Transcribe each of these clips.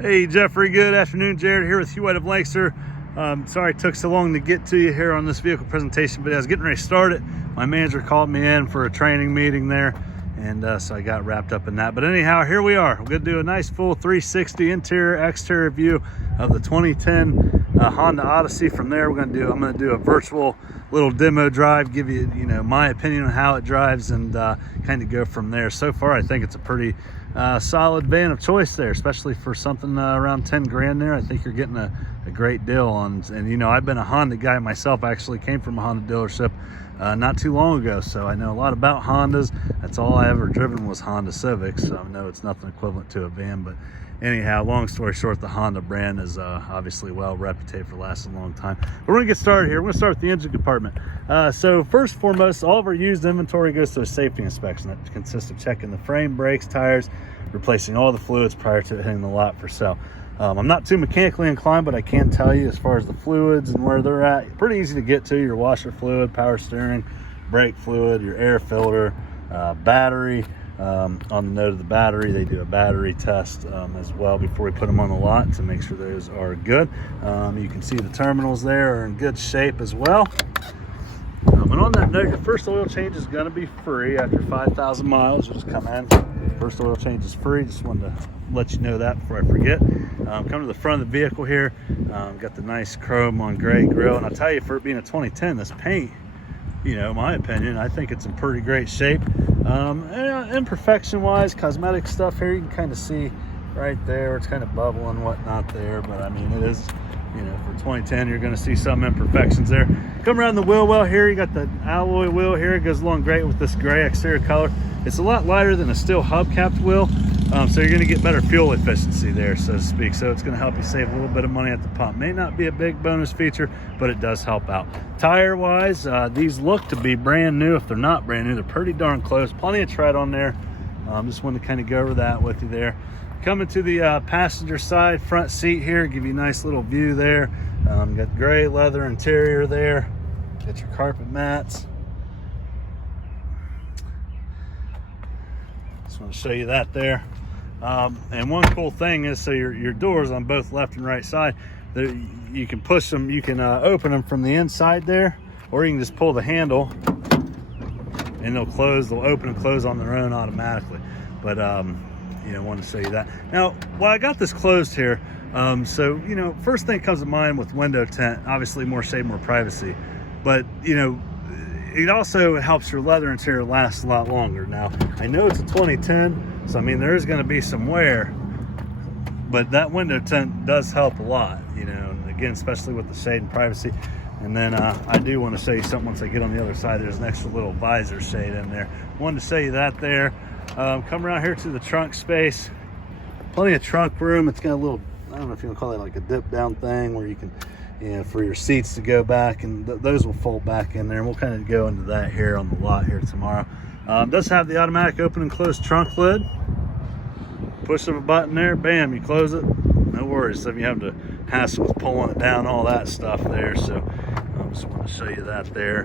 Hey Jeffrey, good afternoon. Jared here with Hugh White of Lancaster. Sorry it took so long to get to you here on this vehicle presentation, but I was getting ready to start it. My manager called me in for a training meeting there, and so I got wrapped up in that. But anyhow, here we are. We're going to do a nice full 360 interior exterior view of the 2010 Honda Odyssey. From there, I'm going to do a virtual little demo drive, give you my opinion on how it drives, and kind of go from there. So far, I think it's a pretty solid van of choice there, especially for something around 10 grand there. I think you're getting a great deal on. And I've been a Honda guy myself. I actually came from a Honda dealership not too long ago, so I know a lot about Hondas. That's all I ever driven was Honda Civics, so I know it's nothing equivalent to a van. But anyhow, long story short, the Honda brand is obviously well reputed for lasting a long time. But we're gonna get started here. We're gonna start with the engine compartment. So first and foremost, all of our used inventory goes to a safety inspection that consists of checking the frame, brakes, tires, replacing all the fluids prior to hitting the lot for sale. I'm not too mechanically inclined, but I can tell you as far as the fluids and where they're at, pretty easy to get to. Your washer fluid, power steering, brake fluid, your air filter, battery. On the note of the battery, they do a battery test as well before we put them on the lot to make sure those are good. You can see the terminals there are in good shape as well. And on that note, your first oil change is going to be free after 5,000 miles. You'll just come in. First oil change is free. Just wanted to let you know that before I forget. Come to the front of the vehicle here. Got the nice chrome on gray grille. And I'll tell you, for it being a 2010, this paint, my opinion, I think it's in pretty great shape. Imperfection wise, cosmetic stuff here, you can kind of see right there. It's kind of bubbling and whatnot there. But I mean, it is, for 2010, you're going to see some imperfections there. Come around the wheel well here. You got the alloy wheel here. It goes along great with this gray exterior color. It's a lot lighter than a steel hubcapped wheel, so you're going to get better fuel efficiency there, so to speak. So it's going to help you save a little bit of money at the pump. May not be a big bonus feature, but it does help out. Tire wise, these look to be brand new. If they're not brand new, they're pretty darn close. Plenty of tread on there. Just wanted to kind of go over that with you there. Coming to the passenger side front seat here, give you a nice little view there. Got gray leather interior there. Got your carpet mats. Just want to show you that there. And one cool thing is, so your doors on both left and right side, you can push them, you can open them from the inside there, or you can just pull the handle and they'll open and close on their own automatically. But want to show you that. Now, while I got this closed here, so first thing that comes to mind with window tint, obviously more shade, more privacy, but it also helps your leather interior last a lot longer. Now, I know it's a 2010, so I mean there is going to be some wear, but that window tint does help a lot, and again, especially with the shade and privacy. And then I do want to show you something once I get on the other side. There's an extra little visor shade in there. Wanted to show you that there. Come around here to the trunk space. Plenty of trunk room. It's got a little, I don't know if you want to call it like a dip down thing where you can, for your seats to go back, and those will fold back in there. And we'll kind of go into that here on the lot here tomorrow. Does have the automatic open and close trunk lid. Push of a button there, bam, you close it. No worries if you have to hassle with pulling it down, all that stuff there. So I just want to show you that there.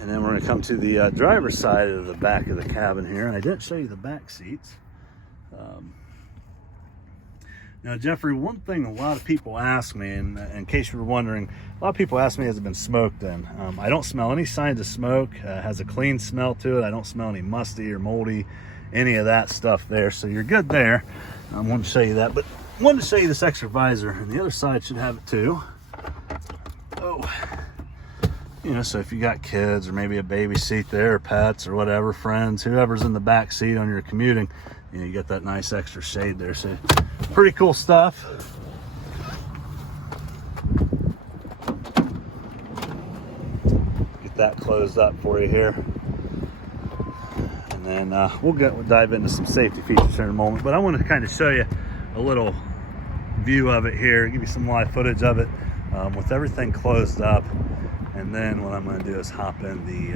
And then we're going to come to the driver's side of the back of the cabin here. And I didn't show you the back seats. Now, Jeffrey, one thing a lot of people ask me, and in case you were wondering, a lot of people ask me, has it been smoked in? I don't smell any signs of smoke. Has a clean smell to it. I don't smell any musty or moldy, any of that stuff there. So you're good there. I wanted to show you that. But I wanted to show you this extra visor, and the other side should have it too. Oh. So if you got kids or maybe a baby seat there, or pets or whatever, friends, whoever's in the back seat on your commuting, you get that nice extra shade there. So pretty cool stuff. Get that closed up for you here. And then we'll dive into some safety features here in a moment. But I want to kind of show you a little view of it here, give you some live footage of it with everything closed up. And then what I'm going to do is hop in the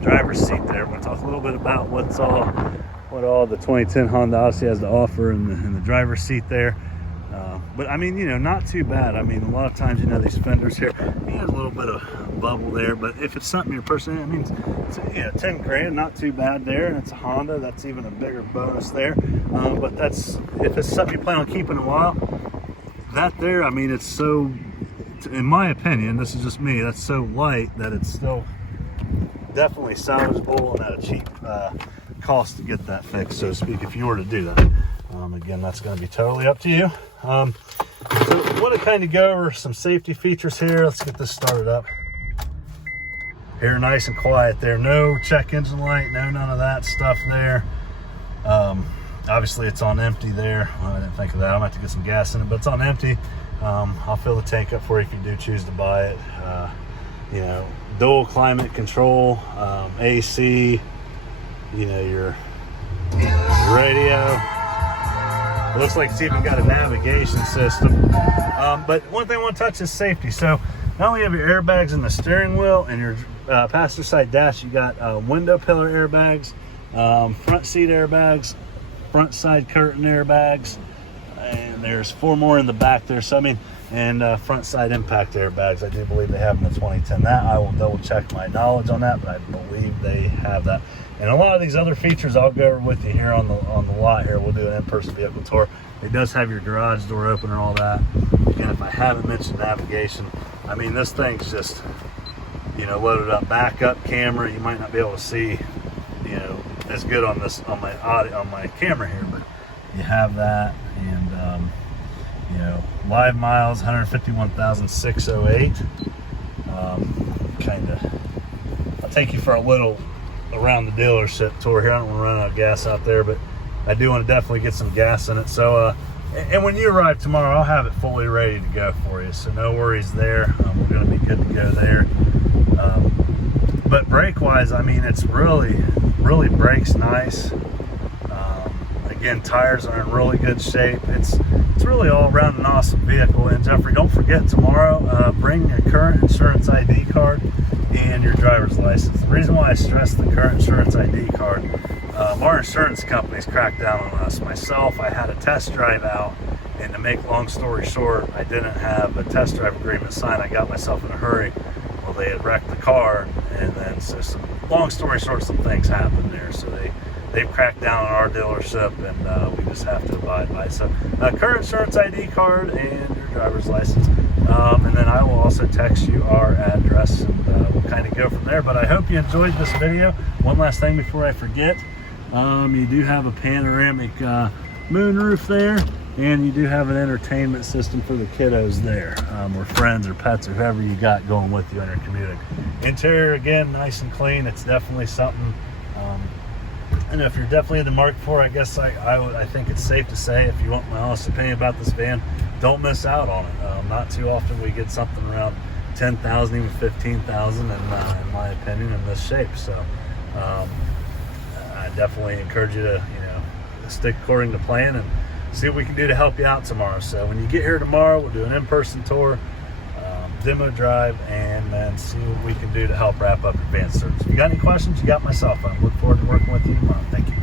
driver's seat there. We're going to talk a little bit about what all the 2010 Honda Odyssey has to offer in the driver's seat there. But I mean, you know, not too bad. I mean, a lot of times, you know, these fenders here, he has a little bit of bubble there, but if it's something you're purchasing, I mean, it's, you know, 10 grand, not too bad there. And it's a Honda, that's even a bigger bonus there. But that's, if it's something you plan on keeping a while, that there, I mean, it's so, in my opinion, this is just me, that's so light that it's still definitely salvageable and at a cheap cost to get that fixed, so to speak, if you were to do that. Again, that's going to be totally up to you. So I want to kind of go over some safety features here. Let's get this started up. Here, nice and quiet there. No check engine light, no none of that stuff there. Obviously, it's on empty there. Well, I didn't think of that. I'm going to have to get some gas in it, but it's on empty. I'll fill the tank up for you if you do choose to buy it. You know, dual climate control, AC, you know, your radio. It looks like it's even got a navigation system. But one thing I want to touch is safety. So not only have your airbags in the steering wheel and your passenger side dash, you got window pillar airbags, front seat airbags, front side curtain airbags, and there's 4 more in the back there. So I mean, and front side impact airbags. I do believe they have them in 2010. That I will double check my knowledge on that, but I believe they have that. And a lot of these other features I'll go over with you here on the lot here. We'll do an in-person vehicle tour. It does have your garage door opener and all that. Again, if I haven't mentioned navigation, I mean, this thing's just, you know, loaded up backup camera. You might not be able to see, you know, as good on this on my audio on my camera here, but you have that. And you know, live miles 151,608. Kind of, I'll take you for a little around the dealership tour here. I don't want to run out of gas out there, but I do want to definitely get some gas in it. So and when you arrive tomorrow, I'll have it fully ready to go for you, so no worries there. We're going to be good to go there. But brake wise, I mean, it's really brakes nice. Again, tires are in really good shape. It's really all around an awesome vehicle. And Jeffrey, don't forget tomorrow, bring your current insurance ID card and your driver's license. The reason why I stress the current insurance ID card, our insurance companies cracked down on us. Myself, I had a test drive out, and to make long story short, I didn't have a test drive agreement signed. I got myself in a hurry. Well, they had wrecked the car, and then so long story short, some things happened there. So they've cracked down on our dealership, and we just have to abide by it. So current insurance ID card and your driver's license. And then I will also text you our address, and we'll kind of go from there. But I hope you enjoyed this video. One last thing before I forget. You do have a panoramic moonroof there, and you do have an entertainment system for the kiddos there, or friends or pets or whoever you got going with you on your commuting. Interior, again, nice and clean. It's definitely something, and if you're definitely in the market for, I guess I think it's safe to say, if you want my honest opinion about this van, don't miss out on it. Not too often we get something around 10,000, even 15,000, in my opinion, in this shape. So I definitely encourage you to, you know, stick according to plan and see what we can do to help you out tomorrow. So when you get here tomorrow, we'll do an in-person tour, demo drive, and then see what we can do to help wrap up your van search. If you got any questions, you got my cell phone. Look forward to working with you tomorrow. Thank you.